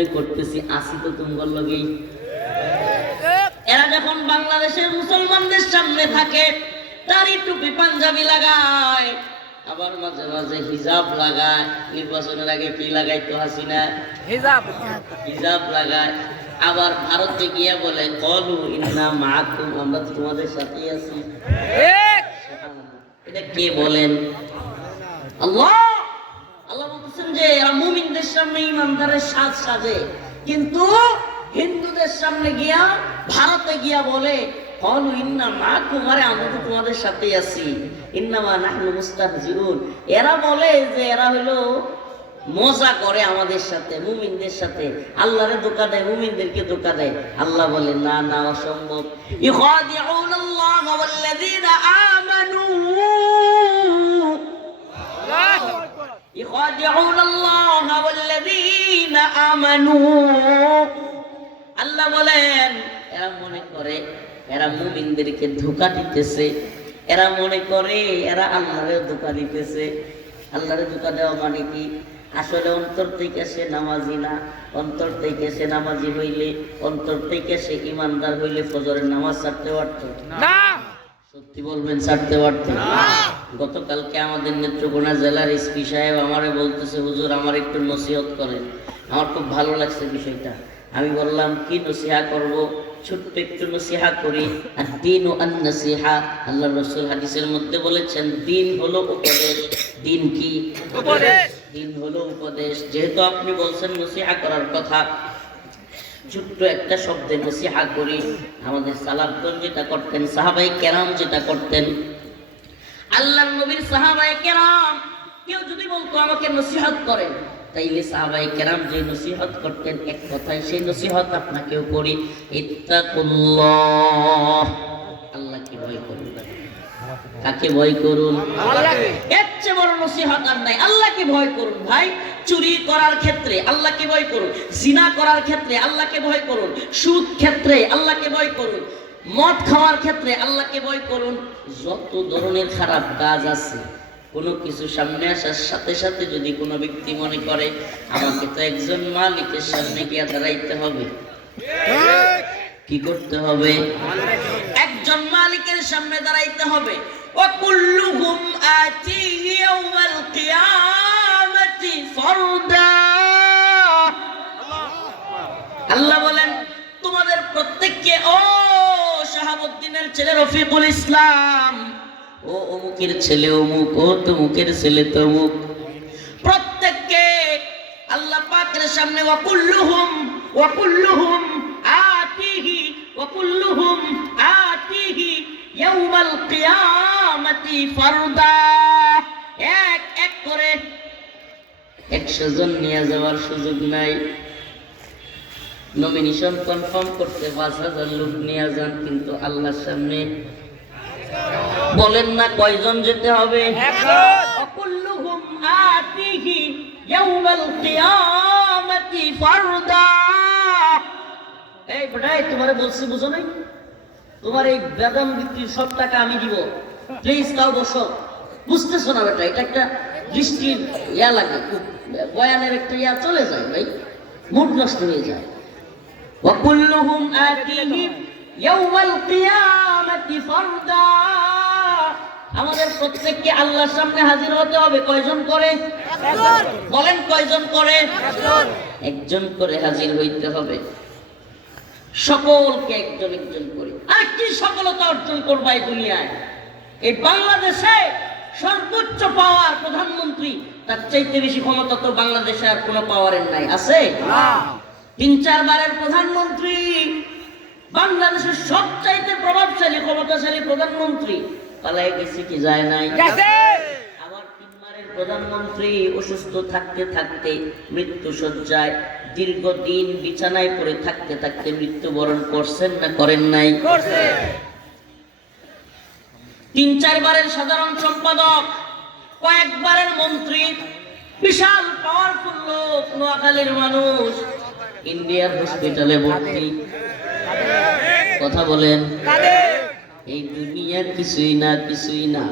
অভিনয় করতেছি, আসি তো তোমার লগেই। এরা যখন বাংলাদেশের মুসলমানদের সামনে থাকে, দাড়ি টুপি পাঞ্জাবি লাগায়, আবার মাঝে মাঝে হিজাব লাগায়। নির্বাচনের আগে কি লাগাইতো হাসিনা? হিজাব লাগায়। আবার ভারতে গিয়ে বলে কলু ইন্না মাআকুম, আমরা তো তোমাদের সাথেই আছি। এটা কে বলেন? আল্লাহ। আল্লাহ বলতেছেন যে এরা মুমিনদের সামনে ইমানদারের সাজ সাজে, কিন্তু হিন্দুদের সামনে গিয়া, ভারতে গিয়া বলে কলু ইন্না মাআকুম, আরে আমরা তো তোমাদের সাথেই আছি। ইন্নামা নাহনু মুস্তাহজিউন, এরা বলে যে এরা হলো মজা করে আমাদের সাথে, মুমিনদের সাথে। আল্লাহরে ধোঁকা দেয়, মুমিনদেরকে ধোঁকা দেয়। আল্লাহ বলে না না, অসম্ভব। ইখাদিউনাল্লাহ ওয়াল্লাযীনা আমানু, ইখাদিউনাল্লাহ ওয়াল্লাযীনা আমানু। আল্লাহ বলেন এরা মনে করে এরা মুমিনদেরকে ধোঁকা দিতেছে, এরা মনে করে এরা আল্লাহরে ধোঁকা দিতেছে। আল্লাহরে ধোঁকা দেওয়া মানে কি? আসলে অন্তর থেকে সে নামাজি না। অন্তর থেকে সে নামাজি হইলে, অন্তর থেকে সে ইমানদার হইলে ফজরের নামাজ ছাড়তে পারত না। সত্যি বলবেন, ছাড়তে পারত না। গতকালকে আমাদের নেত্রকোনা জেলার এসপি সাহেব আমারে বলতেছে, হুজুর আমার একটু নসিহত করেন। আমার খুব ভালো লাগছে বিষয়টা। আমি বললাম কি নসিহা করব? ছোট্ট একটু নসিহা করি। আর দিন ও আন-নসিহা, আল্লাহ রাসূল হাদিসের মধ্যে বলেছেন দিন হলো উপদেশ। দিন কি? উপদেশ। দিন হলো উপদেশ। যেহেতু আপনি বলছেন নসিহা করার কথা, ছোট্ট একটা শব্দে নসিহা করি। আমাদের সালাফগণ যেটা করতেন, সাহাবায়ে কেরাম যেটা করতেন, আল্লাহর নবীর সাহাবায়ে কেরাম কেউ যদি বলতো আমাকে নসিহত করেন, তাইলে সাহাবায়ে কেরাম যে নসিহত করতেন এক কথায় সেই নসিহত আপনাকেও করি, ইত্তাকুল্লাহ, আল্লাহকে ভয় করুন। কাকে ভয় করুন? আল্লাহকে। এর চেয়ে বড় নসিহত আর নাই। আল্লাহকে ভয় করুন ভাই। চুরি করার ক্ষেত্রে আল্লাহকে ভয় করুন, জিনা করার ক্ষেত্রে আল্লাহকে ভয় করুন, সুদ ক্ষেত্রে আল্লাহকে ভয় করুন, মদ খাওয়ার ক্ষেত্রে আল্লাহকে ভয় করুন। যত ধরনের খারাপ কাজ আছে, কোনো কিছু সামনে আসার সাথে সাথে যদি কোনো ব্যক্তি মনে করে আমাকে তো একজন মালিকের সামনে গিয়ে দাঁড়াইতে হবে, কি করতে হবে? একজন মালিকের সামনে দাঁড়াইতে হবে। ওয়াকুল্লুহুম আতিহি ইয়াওমাল কিয়ামাতি ফারদা। আল্লাহ বলেন তোমাদের প্রত্যেককে, ও শাহাবুদ্দিনের ছেলে রফিকুল ইসলাম, ও অমুকের ছেলে অমুক, ও তমুকের ছেলে তমুক, প্রত্যেককে আল্লাহ পাকের সামনে ওয়াকুল্লুহুম আতিহি ওয়াকুল্লুহুম আতিহি ইয়াওমাল কিয়ামাতি ফারদা। এক এক করে 100 জন নিয়ে যাওয়ার সুযোগ নাই। নমিনেশন কনফার্ম করতে 5000 লোক নিয়ে যান, কিন্তু আল্লাহর সামনে বলেন না কয়জন যেতে হবে? 100। কুল্লুহুম আতিহি ইয়াওমাল কিয়ামাতি ফারদা। এই বেটাই, তোমারে বলছি বুঝো নাই? তোমার এই বেদাম বিক্রির সব টাকা আমি দিব, প্লিজ কাও বসো। বুঝতেছো না বেটা? এটা একটা দৃষ্টির ইয়া লাগে, বয়ানের একটা ইয়া চলে যায় ভাই, মুড নষ্ট হয়ে যায়। وكلهم آتيه يوم القيامة فردا। আমাদের প্রত্যেককে আল্লাহর সামনে হাজির হতে হবে। কয়জন করে? বলেন কয়জন করে? একজন করে হাজির হইতে হবে। সকলকে একজন একজন করে। আর কি সফলতা অর্জন করবা এই দুনিয়ায়? এই বাংলাদেশে সর্বোচ্চ পাওয়ার প্রধানমন্ত্রী, তার চাইতে বেশি ক্ষমতা তো বাংলাদেশে আর কোনো পাওয়ারের নাই। আছে? 3-4 বারের প্রধানমন্ত্রী, বাংলাদেশের সবচাইতে প্রভাবশালী ক্ষমতাশালী প্রধানমন্ত্রী পালায় গেছে কি যায় নাই? আবার 3 বারের প্রধানমন্ত্রী অসুস্থ থাকতে থাকতে মৃত্যু শয্যায় দীর্ঘদিন বিছানায় পড়ে থাকতে থাকতে মৃত্যুবরণ করছেন না করেন নাই? 3-4 বারের সাধারণ সম্পাদক, কয়েকবারের মন্ত্রী, বিশাল পাওয়ারফুল লোক, নোয়াখালীর মানুষ, ইন্ডিয়ার হসপিটালে ভর্তি। কথা বলেন, এই দুনিয়া কিছুই না, কিছুই না,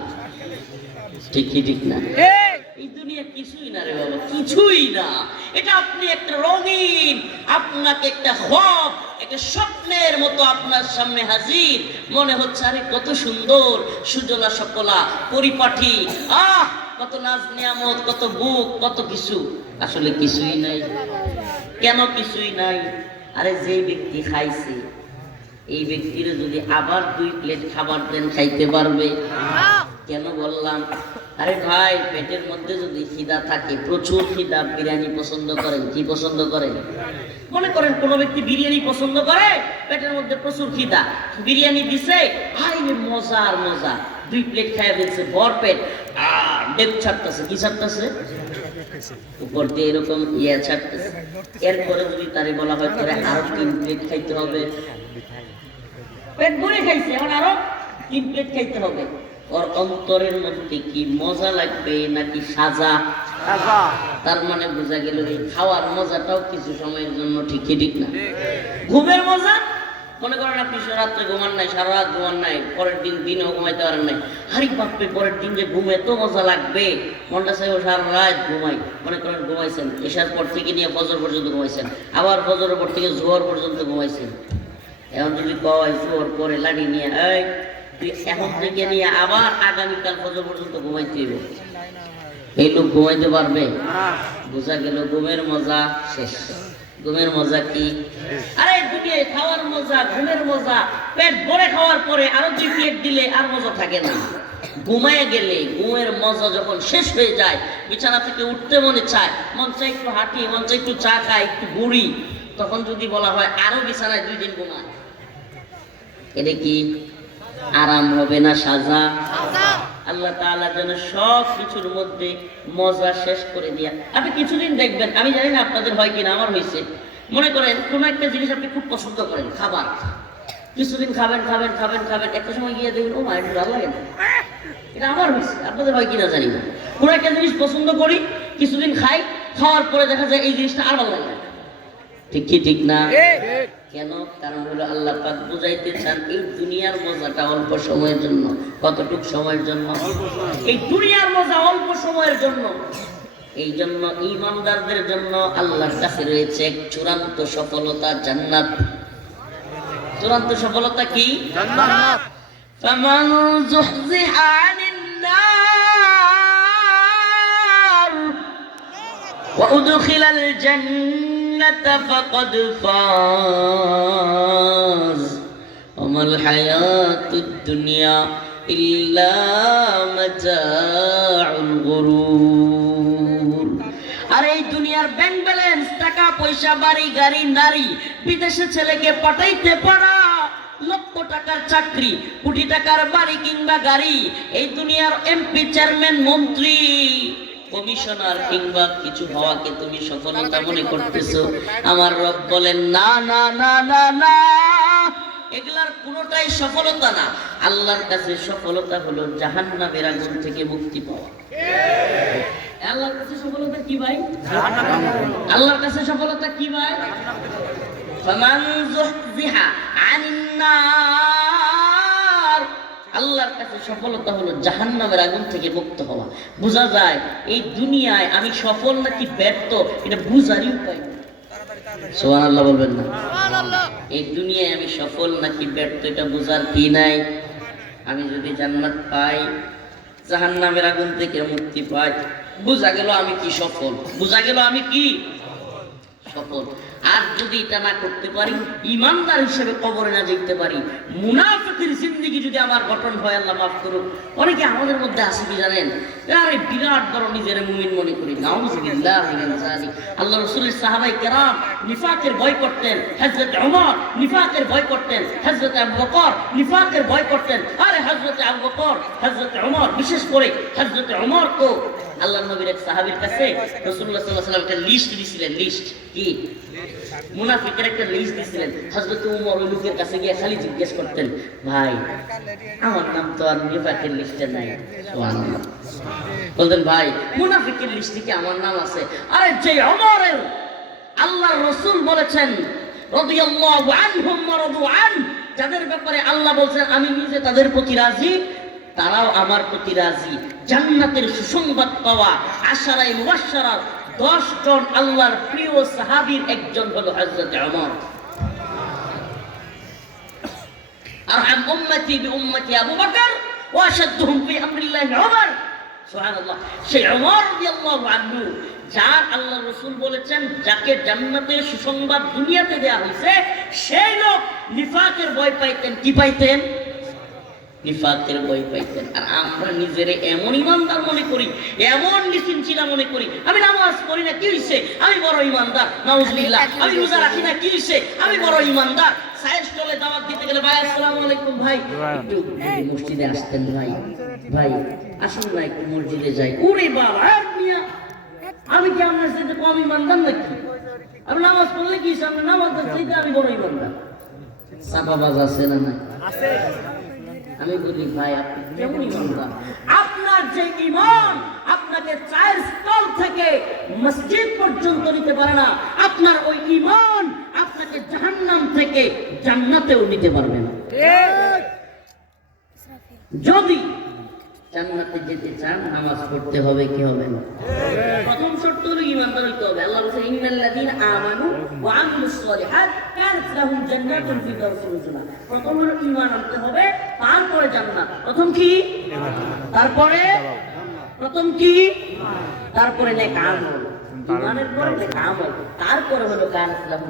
ঠিক কি ঠিক না? এই দুনিয়া কিছুই না রে বাবা, কিছুই না। এটা আপনি একটা রঙিন আপনাকে একটা খোয়াব, একটা স্বপ্নের মতো আপনার সামনে হাজির, মনে হচ্ছে আরে কত সুন্দর, সুজলা সকলা, পরিপাটি, কত নাজ নিয়ামত, কত বুক, কত কিছু। আসলে কিছুই নাই। কেন কিছুই নাই? আরে যে ব্যক্তি খাইছে, এই ব্যক্তির যদি আবার 2 প্লেট খাবার দেন খাইতে পারবে? কেন বললাম? আরে ভাই, পেটের মধ্যে যদি খিদা থাকে, প্রচুর খিদা, বিরিয়ানি পছন্দ করেন? কি পছন্দ করেন? মনে করেন কোন ব্যক্তি বিরিয়ানি পছন্দ করে, পেটের মধ্যে প্রচুর খিদা, বিরিয়ানি দিছে, হাই রে মজা আর মজা, 2 প্লেট খাইয়া ফেলছে, ভর পেট, ডেপ ছাড়তেছে। কি ছাড়তেছে? উপর দিয়ে এরকম ছাড়তেছে। এরপরে যদি তারে বলা হয় তোরে আরো 3 প্লেট খাইতে হবে, পেট ভরে খাইছে, এখন আরো 3 প্লেট খাইতে হবে, ওর অন্তরের মধ্যে কি মজা লাগবে নাকি সাজা? তার মানে বোঝা গেল এই খাওয়ার মজাটাও কিছু সময়ের জন্য, ঠিক না? ঘুমের মজা, মনে করেন আপনি রাত্রে ঘুমান নাই, সারা রাত ঘুমান নাই, পরের দিন দিনেও ঘুমাইতে পারেন নাই, হারি বাপরে পরের দিন যে ঘুমে এত মজা লাগবে, মনটা চাইব সারা রাত ঘুমাই। মনে করেন ঘুমাইছেন, এশার পর থেকে নিয়ে ফজর পর্যন্ত ঘুমাইছেন, আবার ফজরের পর থেকে জোহর পর্যন্ত ঘুমাইছেন। এখন যদি কয় জোহর পরে লাঠি নিয়ে তুই এখন থেকে নিয়ে আবার আগামীকাল ফজর পর্যন্ত ঘুমাইতে হইব, এই লোক ঘুমাইতে পারবে? বোঝা গেল ঘুমের মজা শেষ। ঘুমের মজা কি? আরে দুনিয়ায় খাওয়ার মজা, ঘুমের মজা, পেট ভরে খাওয়ার পরে আরো 2 প্লেট দিলে আর মজা থাকে না। ঘুমায় গেলে ঘুমের মজা যখন শেষ হয়ে যায়, বিছানা থেকে উঠতে মনে চায়, মন চায় একটু হাঁটি, মন চায় একটু চা খাই, একটু ঘুরি, তখন যদি বলা হয় আরো বিছানায় 2 দিন ঘুমায়, এটা কি আরাম হবে না সাজা? আল্লাহ তাআলা যেন সব কিছুর মধ্যে মজা শেষ করে দিয়া। আপনি কিছুদিন দেখবেন, আমি জানি না আপনাদের হয় কিনা, আমার হয়েছে, মনে করেন কোন একটা জিনিস আপনি খুব পছন্দ করেন, খাবার, কিছুদিন খাবেন খাবেন খাবেন খাবেন, একটা সময় গিয়ে দেখবেন ও মা এটা ভালো লাগে না। এটা আমার হয়েছে, আপনাদের হয় কিনা জানি না। কোন একটা জিনিস পছন্দ করি, কিছুদিন খাই, খাওয়ার পরে দেখা যায় এই জিনিসটা আর ভালো লাগে না। ঠিক কি ঠিক না? কেন? কারণ হলো আল্লাহ পাক বুঝাইতে চান এই দুনিয়ার মজাটা অল্প সময়ের জন্য। কতটুক সময়ের জন্য? এই দুনিয়ার মজা অল্প সময়ের জন্য। এই জন্য ঈমানদারদের জন্য আল্লাহর কাছে রয়েছে এক চূড়ান্ত সফলতা, জান্নাত। চূড়ান্ত সফলতা কি? জান্নাত। ফামান যুহজিহা আনিন নার ওয়া উদখিলাল জান্নাতা ফাকাদ ফাজ ওয়া মাল হায়াতুদ দুনিয়া ইল্লা মাতাউল গুরুর। আর এই দুনিয়ার ব্যাংক ব্যালেন্স, টাকা পয়সা, বাড়ি গাড়ি, নারী, বিদেশে ছেলেকে পাঠাইতে পারা, লক্ষ টাকার চাকরি, কোটি টাকার বাড়ি কিংবা গাড়ি, এই দুনিয়ার এমপি, চেয়ারম্যান, মন্ত্রী, কমিশনার কিংবা কিছু হওয়াকে তুমি সফলতা মনে করতেছো? আমার রব বলেন না না না না না, এগুলার কোনোটাই সফলতা না। আল্লাহর কাছে সফলতা হলো জাহান্নামের আগুন থেকে মুক্তি পাওয়া। আল্লাহর কাছে সফলতা কি ভাই? আল্লাহর কাছে সফলতা কি ভাই? ফামান যুহজিহা আনিন নার, আল্লাহর কাছে সফলতা হলো জাহান্নামের আগুন থেকে মুক্ত হওয়া। বোঝা যায় এই দুনিয়ায় আমি সফল নাকি ব্যর্থ, এটা বুঝারই উপায় নেই। সুবহানাল্লাহ বলবেন না? এই দুনিয়ায় আমি সফল নাকি ব্যর্থ এটা বুঝার কি নাই। আমি যদি জান্নাত পাই, জাহান্নামের আগুন থেকে মুক্তি পাই, বুঝা গেল আমি কি সফল, বুঝা গেল আমি কি সফল। আর যদি এটা না করতে পারি, ইমানদার হিসেবে কবরে না যেতে পারি, মুনাফিকের জিন্দেগি যদি আমার গঠন হয়, আল্লাহ মাফ করুক। অনেকে আমাদের মধ্যে আছে কি জানেন, আরে বিরাট বড় নিজের মুমিন মনে করি, নাউযুবিল্লাহ মিন যালিক। আল্লাহ রাসূলের সাহাবায়ে কেরাম নিফাকের ভয় করতেন, হযরত ওমর নিফাকের ভয় করতেন, হযরত আবু বকর নিফাকের ভয় করতেন। আরে হযরত আবু বকর, হযরত ওমর, বিশেষ করে হযরত ওমর তো আল্লাহর নবীর এক সাহাবীর কাছে রাসূলুল্লাহ সাল্লাল্লাহু আলাইহি ওয়াসাল্লাম একটা লিস্ট দিয়েছিলেন। লিস্ট কি? মুনাফিকের একটা লিস্ট দিয়েছিলেন। হযরত ওমর ওই লোকের কাছে গিয়ে খালি জিজ্ঞেস করতেন, ভাই আমার নাম তো আর নিফাকের লিস্টে নাই। সুবহানাল্লাহ। বলতেন ভাই মুনাফিকের লিস্টে কি আমার নাম আছে? আরে যে ওমরের আল্লাহর রাসূল বলেছেন রাদিয়াল্লাহু আনহুম ওয়া রাদু আন, যাদের ব্যাপারে আল্লাহ বলেন আমি নিজে তাদের প্রতি রাজি, তারাও আমার প্রতি রাজি, জান্নাতের সুসংবাদ পাওয়া, আশারায়ে মুবাশশারার 10 জন আল্লাহর প্রিয় সাহাবীর একজন হলো হযরত ওমর। আরহাম উম্মতি বিউম্মতি আবু বকর ওয়া আশাদুহুম ফি আমরিল্লাহি ওমর। সুবহানাল্লাহ। সেই ওমর রাদিয়াল্লাহু আনহু, যার আল্লাহ রাসূল বলেছেন যাকে জান্নাতের সুসংবাদ দুনিয়াতে দেয়া হয়েছে, সেই লোক নিফাকের ভয় পাইতেন। কি পাইতেন? নিফাকের ভয় পাইতেন। আর আমরা নিজেরে এমন ইমানদার মনে করি, এমন নিশ্চিন্তা মনে করি, আমি নামাজ পড়ি না কি হইছে, আমি বড় ইমানদার, নাউজুবিল্লাহ। আমি রোজা রাখি না কি হইছে, আমি বড় ইমানদার। সাইজ চলে দাওয়াত দিতে গেলে, ভাই আসসালামু আলাইকুম, ভাই একটু মসজিদে আসতেন, ভাই ভাই আসুন না একটু মসজিদে যাই। ওরে বাবা, আর মিয়া আমি কি আপনার সাথে কম ইমানদার নাকি? আমি নামাজ পড়লে কি সামনে নামাজ চাইতে আমি বড় ইমানদার? সাবাবাজ আছে না নাই? আছে। আমি বলি ভাই আপনি কেমন ইমানদার? আপনার যে ঈমান আপনাকে চায়ের স্থল থেকে মসজিদ পর্যন্ত নিতে পারে না, আপনার ওই ঈমান আপনাকে জাহান্নাম থেকে জান্নাতেও নিতে পারবে না। যদি জান্নাতে যেতে চান নামাজ পড়তে হবে, কি হবে না? প্রথম শর্ত হলো ইমানদার হইতে হবে। আল্লাহ বলেছেন ইন্নাল্লাযীনা আমানু ওয়া আমিলুস সালিহাত কানাত লাহুম জান্নাতুল ফিরদাউস নুজুলা। প্রথম হলো ঈমান আনতে হবে, তারপরে জান্নাত। প্রথম কি? তারপরে প্রথম কি? তারপরে নেক আমল। ঈমানের পরে নেক আমল, তারপরে হলো কানাত লাহুম